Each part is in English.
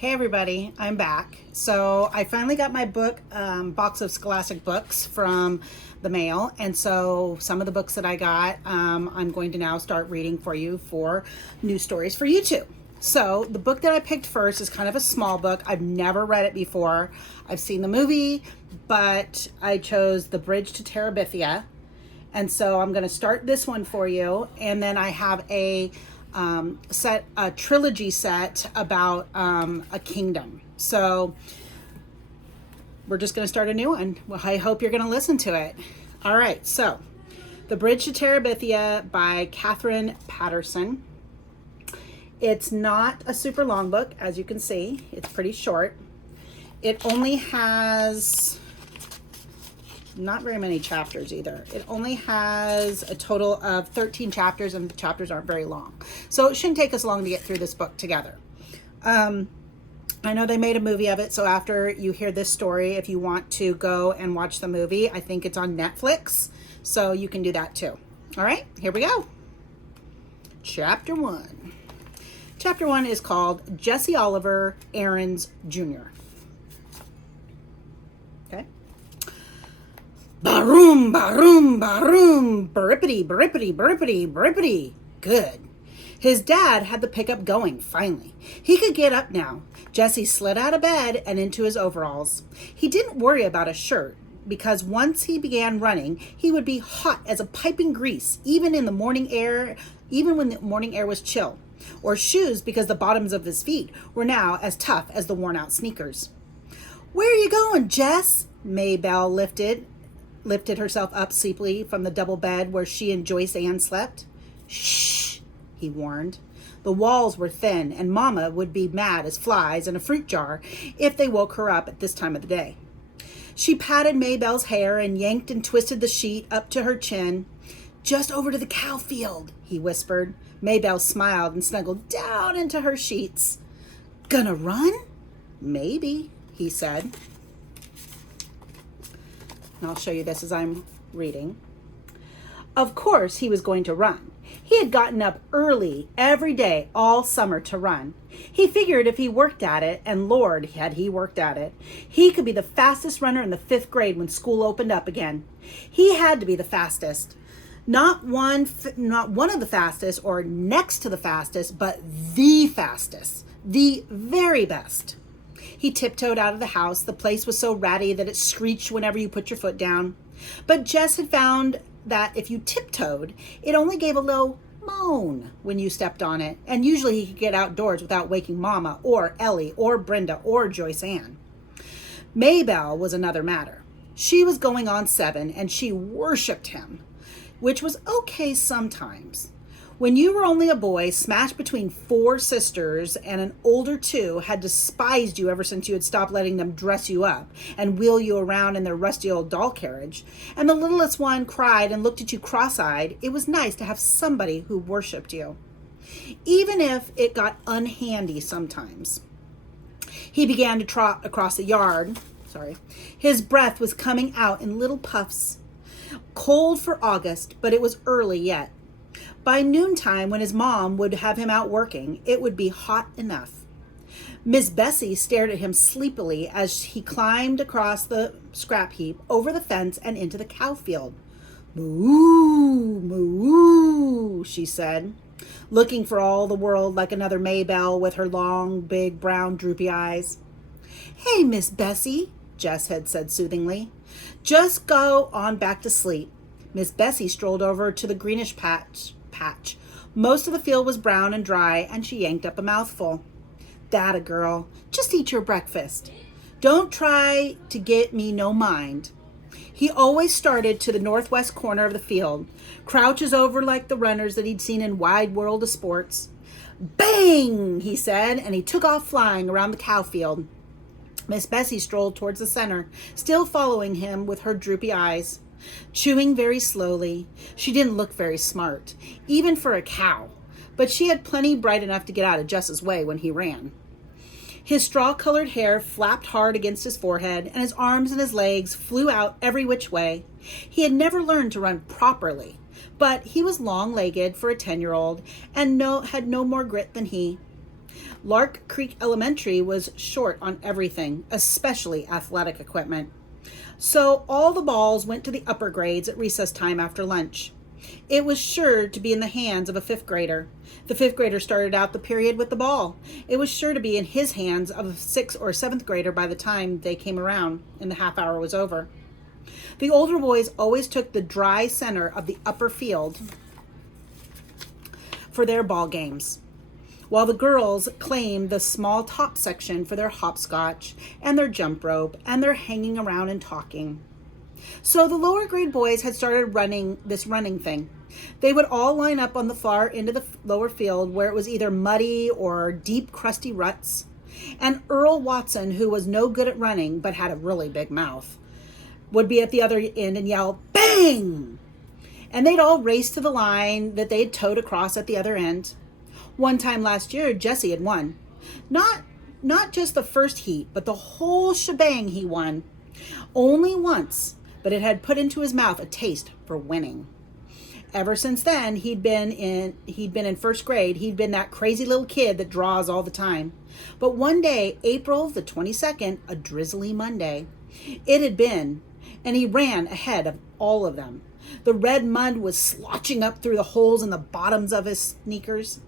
Hey everybody, I'm back. So I finally got my box of Scholastic books from the mail, and so some of the books that I got, I'm going to now start reading for you for news stories for YouTube. So the book that I picked first is kind of a small book. I've never read it before. I've seen the movie, but I chose The Bridge to Terabithia. And so I'm going to start this one for you, and then I have a trilogy set about a kingdom. So we're just going to start a new one. Well, I hope you're going to listen to it. All right, so The Bridge to Terabithia by Catherine Patterson. It's not a super long book, as you can see. It's pretty short. It only has not very many chapters either. It only has a total of 13 chapters, and the chapters aren't very long. So it shouldn't take us long to get through this book together. I know they made a movie of it, so after you hear this story, if you want to go and watch the movie, I think it's on Netflix, so you can do that too. All right, here we go. Chapter 1. Chapter 1 is called Jesse Oliver Aarons Jr. Okay. Baroom, baroom, baroom, brippity, brippity, brippity, brippity. Good. His dad had the pickup going, finally. He could get up now. Jesse slid out of bed and into his overalls. He didn't worry about a shirt, because once he began running, he would be hot as a piping grease, even when the morning air was chill. Or shoes, because the bottoms of his feet were now as tough as the worn-out sneakers. "Where are you going, Jess?" Maybelle lifted herself up sleepily from the double bed where she and Joyce Ann slept. "Shh," he warned. The walls were thin, and Mama would be mad as flies in a fruit jar if they woke her up at this time of the day. She patted Maybelle's hair and yanked and twisted the sheet up to her chin. "Just over to the cow field," he whispered. Maybelle smiled and snuggled down into her sheets. "Gonna run?" "Maybe," he said. And I'll show you this as I'm reading. Of course he was going to run. He had gotten up early every day all summer to run. He figured if he worked at it, and Lord, had he worked at it, he could be the fastest runner in the 5th grade when school opened up again. He had to be the fastest. Not one of the fastest or next to the fastest, but the fastest, the very best. He tiptoed out of the house. The place was so ratty that it screeched whenever you put your foot down. But Jess had found that if you tiptoed, it only gave a low moan when you stepped on it, and usually he could get outdoors without waking Mama or Ellie or Brenda or Joyce Ann. Maybelle was another matter. She was going on 7, and she worshipped him, which was okay sometimes. When you were only a boy smashed between 4 sisters, and an older 2 had despised you ever since you had stopped letting them dress you up and wheel you around in their rusty old doll carriage, and the littlest one cried and looked at you cross-eyed, it was nice to have somebody who worshipped you, even if it got unhandy sometimes. He began to trot across the yard. His breath was coming out in little puffs. Cold for August, but it was early yet. By noontime, when his mom would have him out working, it would be hot enough. Miss Bessie stared at him sleepily as he climbed across the scrap heap, over the fence, and into the cow field. "Moo, moo," she said, looking for all the world like another Maybelle with her long, big, brown, droopy eyes. "Hey, Miss Bessie," Jess had said soothingly. "Just go on back to sleep." Miss Bessie strolled over to the greenish patch. Most of the field was brown and dry, and she yanked up a mouthful. "That a girl. Just eat your breakfast. Don't try to get me no mind." He always started to the northwest corner of the field, crouches over like the runners that he'd seen in Wide World of Sports. "Bang!" he said, and he took off flying around the cow field. Miss Bessie strolled towards the center, still following him with her droopy eyes. Chewing very slowly. She didn't look very smart, even for a cow, but she had plenty bright enough to get out of Jess's way when he ran. His straw-colored hair flapped hard against his forehead, and his arms and his legs flew out every which way. He had never learned to run properly, but he was long-legged for a 10-year-old and had no more grit than he. Lark Creek Elementary was short on everything, especially athletic equipment. So all the balls went to the upper grades at recess time after lunch. It was sure to be in the hands of a fifth grader. The fifth grader started out the period with the ball. It was sure to be in his hands of a sixth or seventh grader by the time they came around and the half hour was over. The older boys always took the dry center of the upper field for their ball games, while the girls claimed the small top section for their hopscotch and their jump rope and their hanging around and talking. So the lower grade boys had started running thing. They would all line up on the far end of the lower field where it was either muddy or deep, crusty ruts. And Earl Watson, who was no good at running but had a really big mouth, would be at the other end and yell, "Bang!" And they'd all race to the line that they had towed across at the other end. One time last year, Jesse had won. Not just the first heat, but the whole shebang he won. Only once, but it had put into his mouth a taste for winning. Ever since then, he'd been in first grade. He'd been that crazy little kid that draws all the time. But one day, April the 22nd, a drizzly Monday, it had been, and he ran ahead of all of them. The red mud was sloshing up through the holes in the bottoms of his sneakers.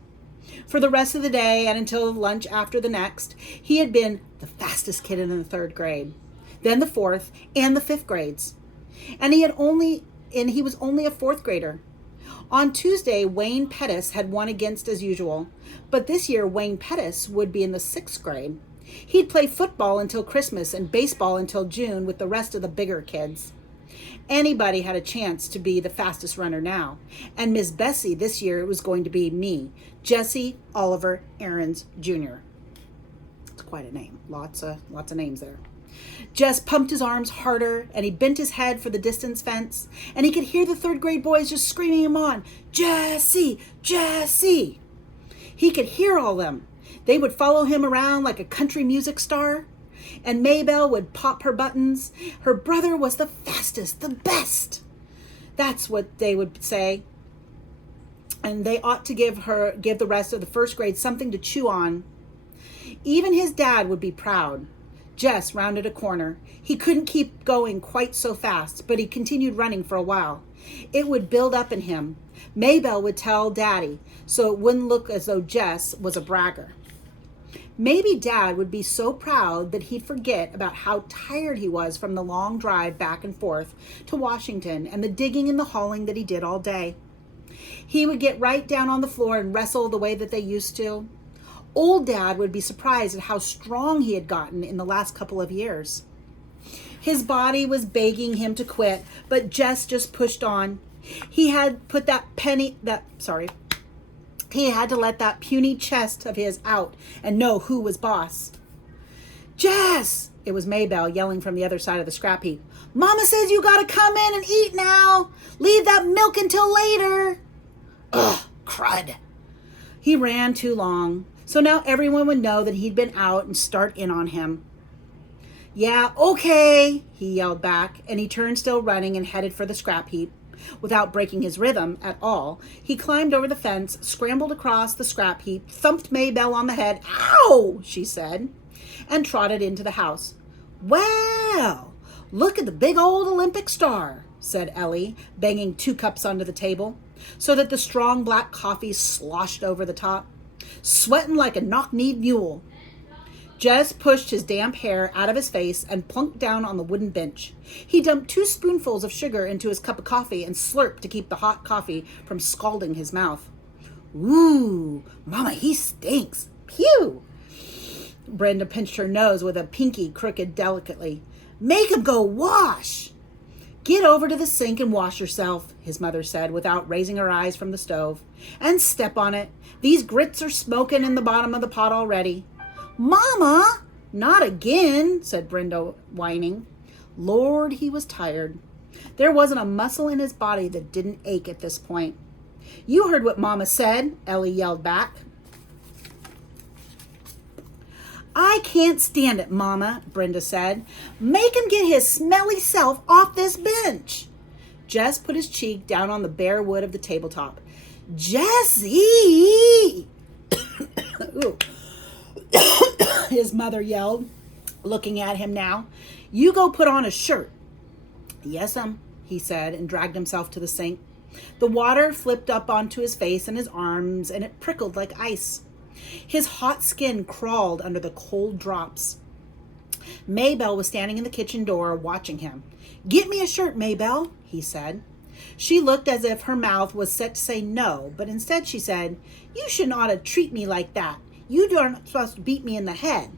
For the rest of the day and until lunch after the next, he had been the fastest kid in the third grade, then the fourth and the fifth grades. And he was only a fourth grader. On Tuesday, Wayne Pettis had won against as usual, but this year Wayne Pettis would be in the sixth grade. He'd play football until Christmas and baseball until June with the rest of the bigger kids. Anybody had a chance to be the fastest runner now. And Miss Bessie this year it was going to be me, Jesse Oliver Aarons Jr. It's quite a name. Lots of names there. Jess pumped his arms harder, and he bent his head for the distance fence, and he could hear the third grade boys just screaming him on, "Jesse! Jesse!" He could hear all them. They would follow him around like a country music star, and Maybelle would pop her buttons. Her brother was the fastest, the best. That's what they would say. And they ought to give the rest of the first grade something to chew on. Even his dad would be proud. Jess rounded a corner. He couldn't keep going quite so fast, but he continued running for a while. It would build up in him. Maybelle would tell Daddy, so it wouldn't look as though Jess was a bragger. Maybe Dad would be so proud that he'd forget about how tired he was from the long drive back and forth to Washington and the digging and the hauling that he did all day. He would get right down on the floor and wrestle the way that they used to. Old Dad would be surprised at how strong he had gotten in the last couple of years. His body was begging him to quit, but Jess just pushed on. He had to let that puny chest of his out and know who was boss. "Jess!" It was Maybelle yelling from the other side of the scrap heap. "Mama says you gotta come in and eat now. Leave that milk until later." Ugh, crud. He ran too long, so now everyone would know that he'd been out and start in on him. "Yeah, okay," he yelled back, and he turned, still running, and headed for the scrap heap. Without breaking his rhythm at all, he climbed over the fence, scrambled across the scrap heap, thumped Maybelle on the head. "Ow!" she said, and trotted into the house. "Well, look at the big old Olympic star," said Ellie, banging 2 cups onto the table, so that the strong black coffee sloshed over the top. "Sweating like a knock-kneed mule." Jess pushed his damp hair out of his face and plunked down on the wooden bench. He dumped 2 spoonfuls of sugar into his cup of coffee and slurped to keep the hot coffee from scalding his mouth. "Ooh, Mama, he stinks. Phew!" Brenda pinched her nose with a pinky crooked delicately. "Make him go wash." "Get over to the sink and wash yourself," his mother said without raising her eyes from the stove. "And step on it. These grits are smoking in the bottom of the pot already." "Mama!" "Not again," said Brenda, whining. Lord, he was tired. There wasn't a muscle in his body that didn't ache at this point. "You heard what Mama said," Ellie yelled back. "I can't stand it, Mama," Brenda said. "Make him get his smelly self off this bench." Jess put his cheek down on the bare wood of the tabletop. "Jessie!" Ooh. His mother yelled, looking at him now. You go put on a shirt. Yes'm, he said, and dragged himself to the sink. The water flipped up onto his face and his arms, and it prickled like ice. His hot skin crawled under the cold drops. Maybelle was standing in the kitchen door watching him. Get me a shirt, Maybelle, he said. She looked as if her mouth was set to say no, but instead she said, You shouldn't ought to treat me like that. You aren't supposed to beat me in the head,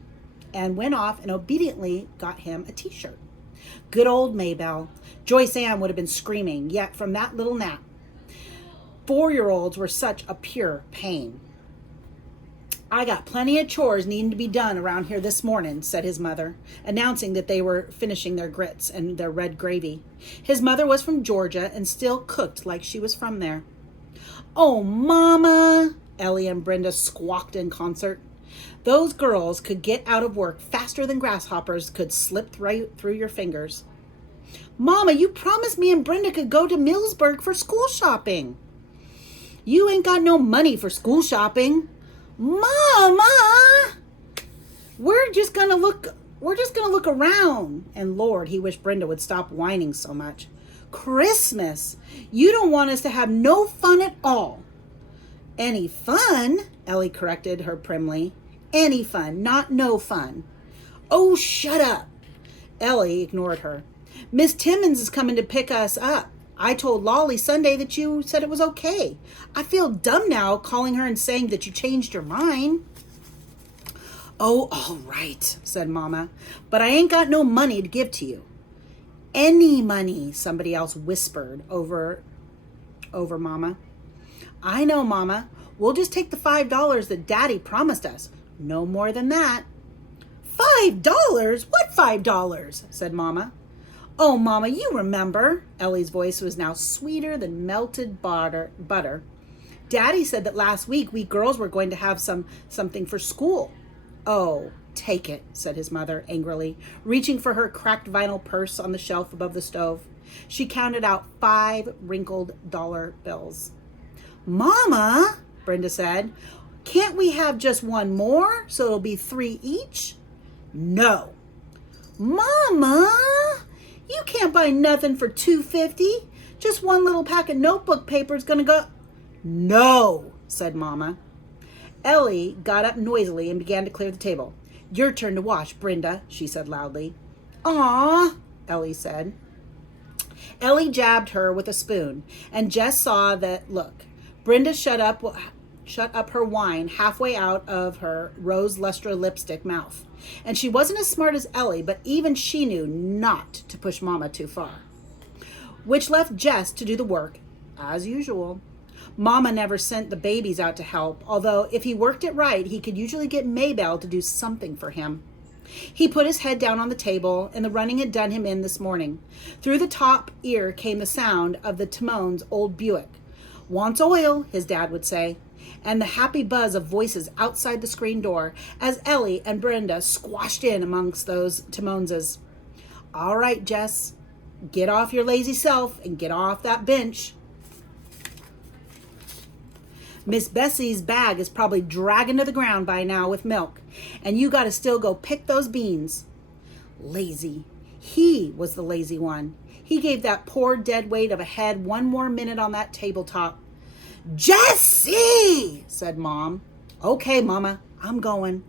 and went off and obediently got him a t-shirt. Good old Maybelle. Joyce Ann would have been screaming, yet from that little nap. 4-year-olds were such a pure pain. I got plenty of chores needing to be done around here this morning, said his mother, announcing that they were finishing their grits and their red gravy. His mother was from Georgia and still cooked like she was from there. Oh, Mama, Ellie and Brenda squawked in concert. Those girls could get out of work faster than grasshoppers could slip right through your fingers. Mama, you promised me and Brenda could go to Millsburg for school shopping. You ain't got no money for school shopping. Mama, we're just gonna look around. And Lord, he wished Brenda would stop whining so much. Christmas, you don't want us to have no fun at all. Any fun? Ellie corrected her primly. Any fun, not no fun. Oh, shut up. Ellie ignored her. Miss Timmons is coming to pick us up. I told Lolly Sunday that you said it was okay. I feel dumb now calling her and saying that you changed your mind. Oh, all right, said Mama. But I ain't got no money to give to you. Any money, somebody else whispered over Mama. I know, Mama. We'll just take the $5 that Daddy promised us. No more than that. $5? What $5? said Mama. Oh, Mama, you remember. Ellie's voice was now sweeter than melted butter. Daddy said that last week we girls were going to have something for school. Oh, take it, said his mother angrily, reaching for her cracked vinyl purse on the shelf above the stove. She counted out 5 wrinkled dollar bills. Mama, Brenda said, can't we have just one more so it'll be 3 each? No. Mama, you can't buy nothing for $2.50. Just one little pack of notebook paper is going to go. No, said Mama. Ellie got up noisily and began to clear the table. Your turn to wash, Brenda, she said loudly. Aw, Ellie said. Ellie jabbed her with a spoon, and Jess saw that look. Brenda shut up her wine halfway out of her rose lustre lipstick mouth. And she wasn't as smart as Ellie, but even she knew not to push Mama too far. Which left Jess to do the work, as usual. Mama never sent the babies out to help, although if he worked it right, he could usually get Maybelle to do something for him. He put his head down on the table, and the running had done him in this morning. Through the top ear came the sound of the Timon's old Buick. Wants oil, his dad would say, and the happy buzz of voices outside the screen door as Ellie and Brenda squashed in amongst those Timonses. All right, Jess, get off your lazy self and get off that bench. Miss Bessie's bag is probably dragging to the ground by now with milk, and you got to still go pick those beans. Lazy. He was the lazy one. He gave that poor dead weight of a head one more minute on that tabletop. Jessie, said Mom. Okay, Mama, I'm going.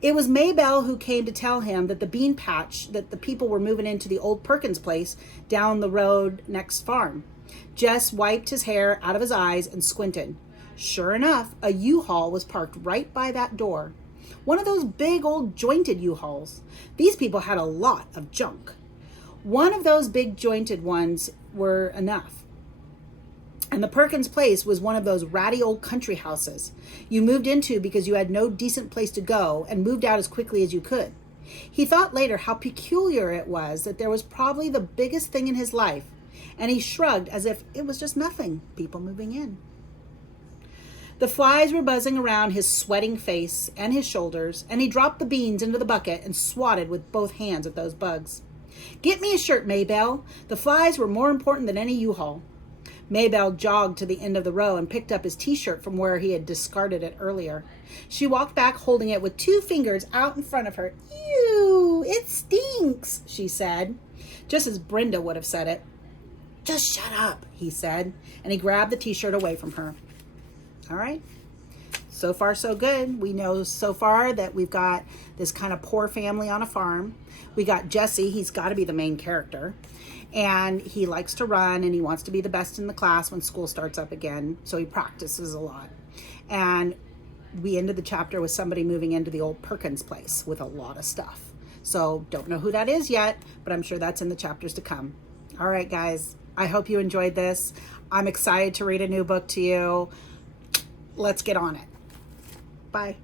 It was Maybelle who came to tell him that the bean patch, that the people were moving into the old Perkins place down the road next farm. Jess wiped his hair out of his eyes and squinted. Sure enough, a U-Haul was parked right by that door. One of those big old jointed U-Hauls. These people had a lot of junk. One of those big jointed ones were enough. And the Perkins place was one of those ratty old country houses you moved into because you had no decent place to go and moved out as quickly as you could. He thought later how peculiar it was that there was probably the biggest thing in his life, and he shrugged as if it was just nothing, people moving in. The flies were buzzing around his sweating face and his shoulders, and he dropped the beans into the bucket and swatted with both hands at those bugs. Get me a shirt, Maybelle. The flies were more important than any U-Haul. Maybelle jogged to the end of the row and picked up his t-shirt from where he had discarded it earlier. She walked back holding it with 2 fingers out in front of her. Ew, it stinks, she said, just as Brenda would have said it. Just shut up, he said, and he grabbed the t-shirt away from her. All right. So far, so good. We know so far that we've got this kind of poor family on a farm. We got Jesse. He's got to be the main character. And he likes to run and he wants to be the best in the class when school starts up again. So he practices a lot. And we ended the chapter with somebody moving into the old Perkins place with a lot of stuff. So don't know who that is yet, but I'm sure that's in the chapters to come. All right, guys. I hope you enjoyed this. I'm excited to read a new book to you. Let's get on it. Bye.